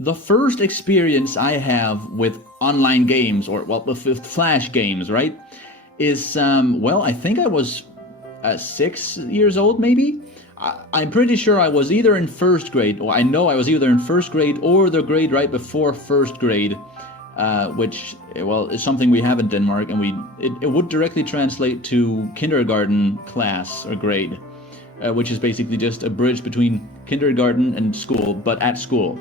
The first experience I have with online games, or well, with Flash games, right, is well, I think I was 6 years old, maybe. I'm pretty sure I was either in first grade, or I know I was either in first grade or the grade right before first grade, which, well, is something we have in Denmark, and it would directly translate to kindergarten class or grade, which is basically just a bridge between kindergarten and school, but at school.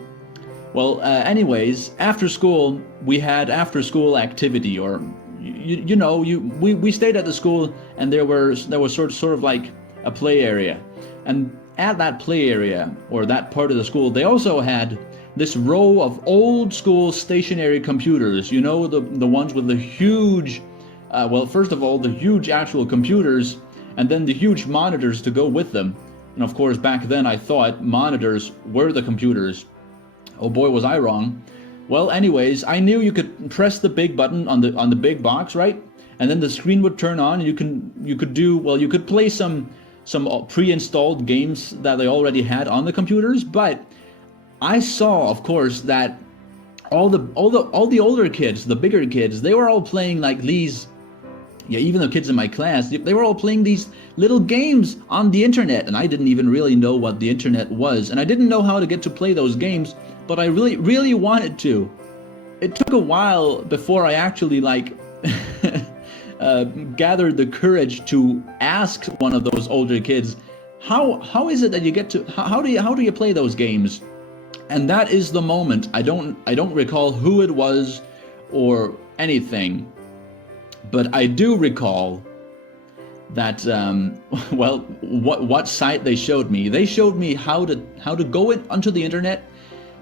Well, anyways, after school we had after school activity, or we stayed at the school, and there was sort of like a play area, and at that play area, or that part of the school, they also had this row of old school stationary computers. You know, the ones with the huge, well, first of all, the huge actual computers, and then the huge monitors to go with them. And of course, back then I thought monitors were the computers. Oh boy, was I wrong. Well, anyways, I knew you could press the big button on the big box, right? And then the screen would turn on, and you could play some pre-installed games that they already had on the computers. But I saw, of course, that all the older kids, the bigger kids, they were all playing like these. Yeah, even the kids in my class, they were all playing these little games on the internet, and I didn't even really know what the internet was, and I didn't know how to get to play those games, but I really, really wanted to. It took a while before I actually gathered the courage to ask one of those older kids, how is it that you get to how do you play those games? And that is the moment. I don't recall who it was or anything. But I do recall that, well, what site they showed me. They showed me how to go onto the internet,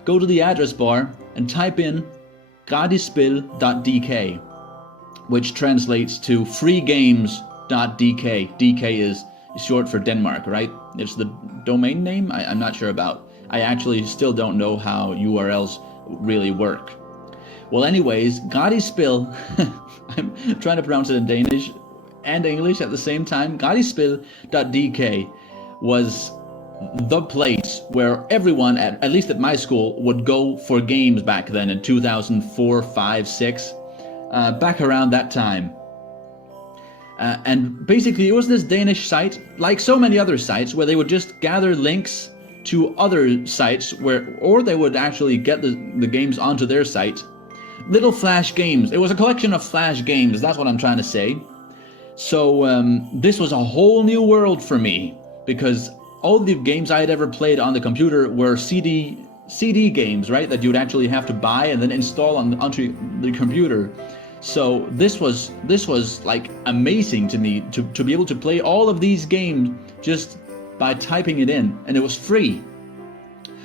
go to the address bar, and type in gratispil.dk, which translates to freegames.dk. DK is short for Denmark, right? It's the domain name. I'm not sure about. I actually still don't know how URLs really work. Well, anyways, Gratispil, I'm trying to pronounce it in Danish and English at the same time. Gratispil.dk was the place where everyone, at least at my school, would go for games back then in 2004, 5, 6, back around that time. And basically it was this Danish site, like so many other sites, where they would just gather links to other sites, or they would actually get the games onto their site. Little Flash games. It was a collection of Flash games, that's what I'm trying to say. So this was a whole new world for me, because all the games I had ever played on the computer were CD games, right? That you would actually have to buy and then install onto the computer. So this was like amazing to me to be able to play all of these games just by typing it in, and it was free.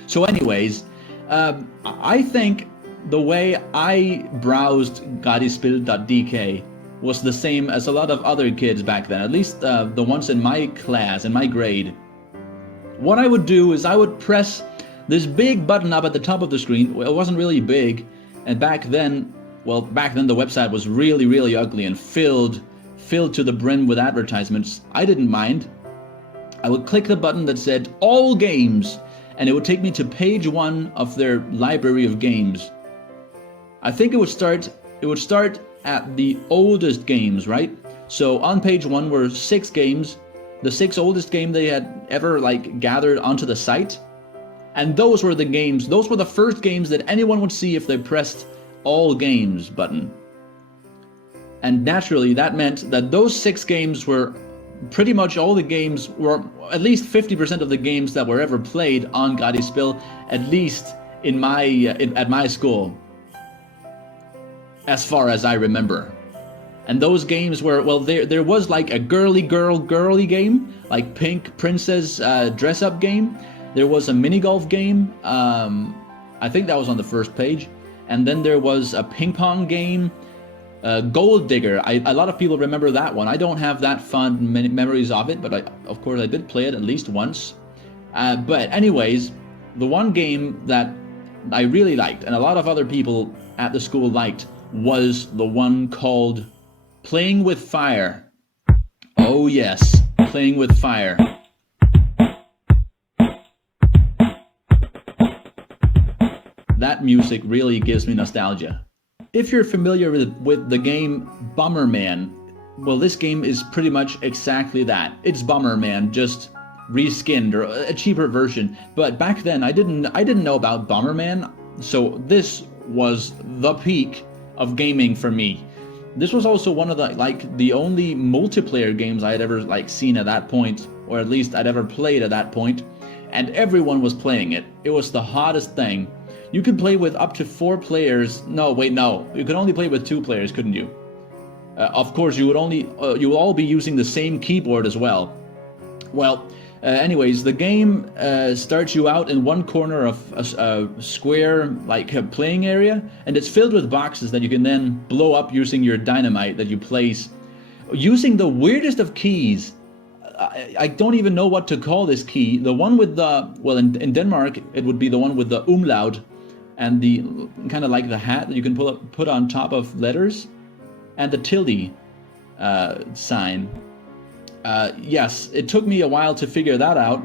So anyways, I think the way I browsed gratispil.dk was the same as a lot of other kids back then, at least the ones in my class, in my grade. What I would do is I would press this big button up at the top of the screen. It wasn't really big, and back then the website was really, really ugly and filled to the brim with advertisements. I didn't mind. I would click the button that said all games, and it would take me to page 1 of their library of games. I think it would start at the oldest games, right? So on page 1 were 6 games, the 6 oldest game they had ever gathered onto the site. And those were the first games that anyone would see if they pressed all games button. And naturally that meant that those 6 games were pretty much all the games, were at least 50% of the games that were ever played on Gratispil, at least at my school, as far as I remember. And those games were, well, there was like a girly game, like Pink Princess dress up game. There was a mini golf game. I think that was on the first page. And then there was a ping pong game, Gold Digger. A lot of people remember that one. I don't have that fond memories of it, but of course I did play it at least once. But anyways, the one game that I really liked, and a lot of other people at the school liked, was the one called Playing with Fire. Oh yes, Playing with Fire. that music really gives me nostalgia. If you're familiar with the game Bomberman, well, this game is pretty much exactly that. It's Bomberman, just reskinned, or a cheaper version. But back then, I didn't know about Bomberman, so this was the peak of gaming for me. This was also one of the only multiplayer games I had ever seen at that point, or at least I'd ever played at that point, and everyone was playing it. It was the hottest thing. You could play with up to 4 players. No, wait, no. You could only play with 2 players, couldn't you? Of course, you would all be using the same keyboard as well. Well, anyways, the game starts you out in one corner of a square, playing area, and it's filled with boxes that you can then blow up using your dynamite that you place, using the weirdest of keys. I don't even know what to call this key. The one with the, well, in Denmark, it would be the one with the umlaut, and the kind of like the hat that you can put on top of letters, and the tilde sign. Yes, it took me a while to figure that out,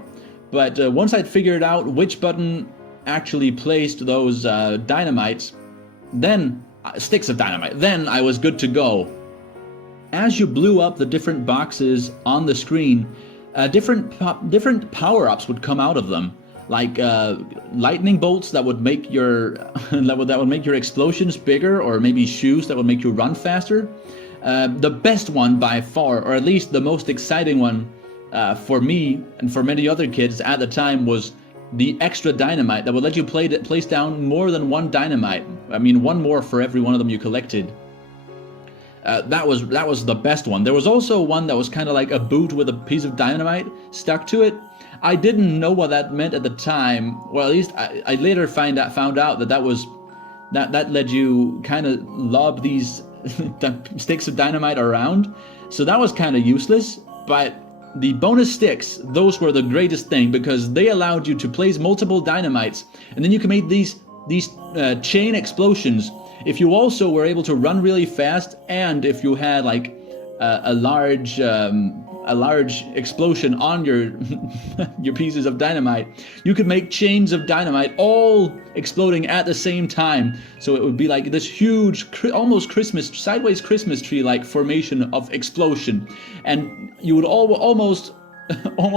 but once I'd figured out which button actually placed those dynamites, then sticks of dynamite, then I was good to go. As you blew up the different boxes on the screen, different power-ups would come out of them, like lightning bolts that would make your that would make your explosions bigger, or maybe shoes that would make you run faster. The best one by far, or at least the most exciting one for me and for many other kids at the time, was the extra dynamite that would let you place down more than one dynamite. I mean, one more for every one of them you collected. That was the best one. There was also one that was kind of like a boot with a piece of dynamite stuck to it. I didn't know what that meant at the time. Well, at least I later found out that let you kind of lob these sticks of dynamite around. So that was kind of useless. But the bonus sticks, those were the greatest thing, because they allowed you to place multiple dynamites, and then you can make these chain explosions. If you also were able to run really fast, and if you had like a large explosion on your your pieces of dynamite, you could make chains of dynamite all exploding at the same time. So it would be like this huge, almost sideways Christmas tree like formation of explosion, and you would almost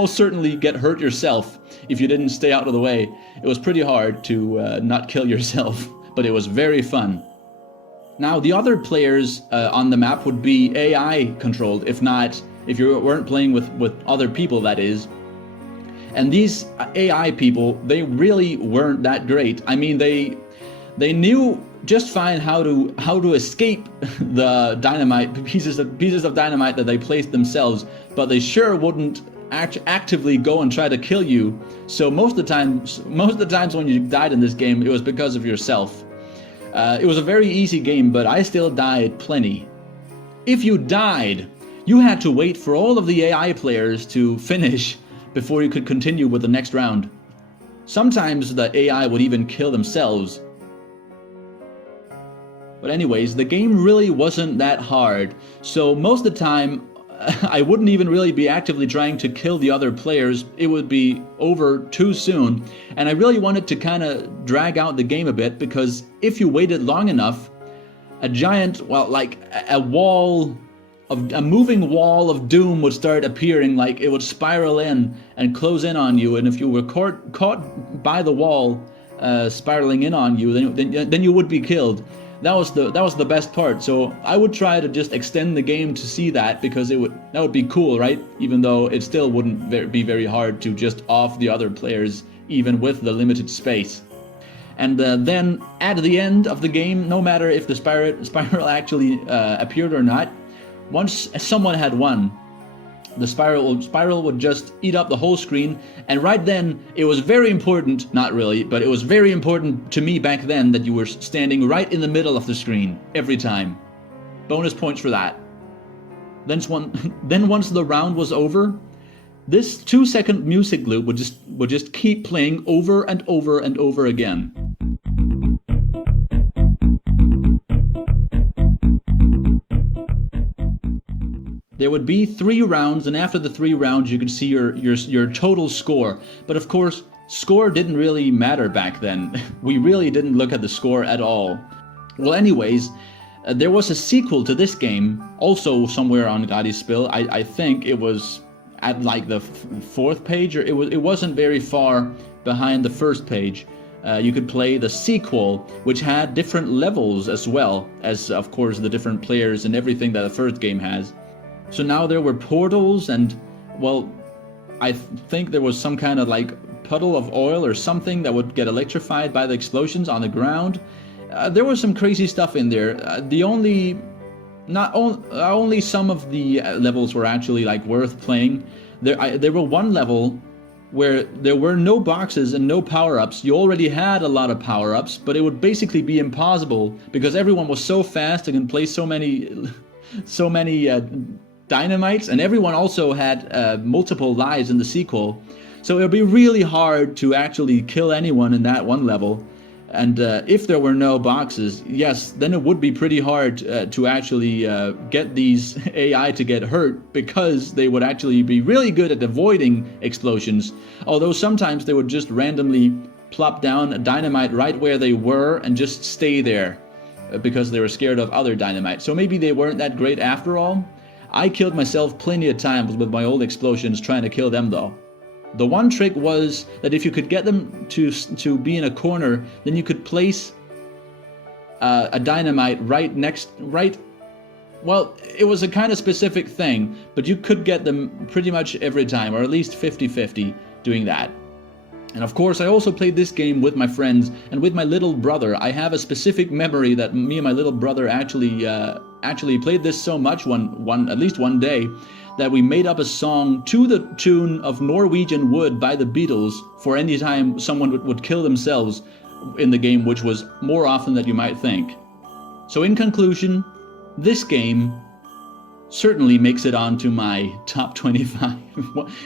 certainly get hurt yourself if you didn't stay out of the way. It was pretty hard to not kill yourself, but it was very fun. Now, the other players on the map would be AI controlled, if you weren't playing with other people, that is. And these AI people, they really weren't that great. I mean, they knew just fine how to escape the dynamite pieces of dynamite that they placed themselves, but they sure wouldn't actively go and try to kill you. So most of the times when you died in this game, it was because of yourself. It was a very easy game, but I still died plenty. If you died, you had to wait for all of the AI players to finish before you could continue with the next round. Sometimes the AI would even kill themselves. But anyways, the game really wasn't that hard, so most of the time I wouldn't even really be actively trying to kill the other players. It would be over too soon, and I really wanted to kind of drag out the game a bit, because if you waited long enough, a giant, well, like a moving wall of doom would start appearing. Like it would spiral in and close in on you, and if you were caught by the wall spiraling in on you, then you would be killed. That was the best part. So I would try to just extend the game to see that, because that would be cool, right? Even though it still wouldn't be very hard to just off the other players, even with the limited space. And then at the end of the game, no matter if the spiral actually appeared or not, once someone had won, the spiral would just eat up the whole screen. And right then, it was very important, not really, but it was very important to me back then that you were standing right in the middle of the screen every time. Bonus points for that. Then once the round was over, this 2-second music loop would just keep playing over and over and over again. There would be 3 rounds, and after the 3 rounds you could see your total score. But of course, score didn't really matter back then. We really didn't look at the score at all. Well, anyways, there was a sequel to this game, also somewhere on Spill. I think it was at like the fourth page, or it wasn't very far behind the first page. You could play the sequel, which had different levels as well as, of course, the different players and everything that the first game has. So now there were portals, and, well, I think there was some kind of like puddle of oil or something that would get electrified by the explosions on the ground. There was some crazy stuff in there. Only some of the levels were actually like worth playing. There were one level where there were no boxes and no power-ups. You already had a lot of power-ups, but it would basically be impossible because everyone was so fast and can play so many dynamites, and everyone also had multiple lives in the sequel. So it would be really hard to actually kill anyone in that one level. And if there were no boxes, yes, then it would be pretty hard to actually get these AI to get hurt, because they would actually be really good at avoiding explosions. Although sometimes they would just randomly plop down a dynamite right where they were and just stay there because they were scared of other dynamite. So maybe they weren't that great after all. I killed myself plenty of times with my old explosions trying to kill them though. The one trick was that if you could get them to be in a corner, then you could place a dynamite well, it was a kind of specific thing, but you could get them pretty much every time, or at least 50-50 doing that. And of course, I also played this game with my friends and with my little brother. I have a specific memory that me and my little brother actually played this so much at least one day, that we made up a song to the tune of Norwegian Wood by the Beatles for any time someone would kill themselves in the game, which was more often than you might think. So in conclusion, this game certainly makes it onto my top 25.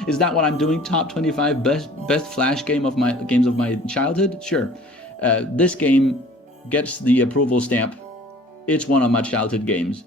Is that what I'm doing? Top 25 best Flash games of my childhood? Sure. This game gets the approval stamp. It's one of my childhood games.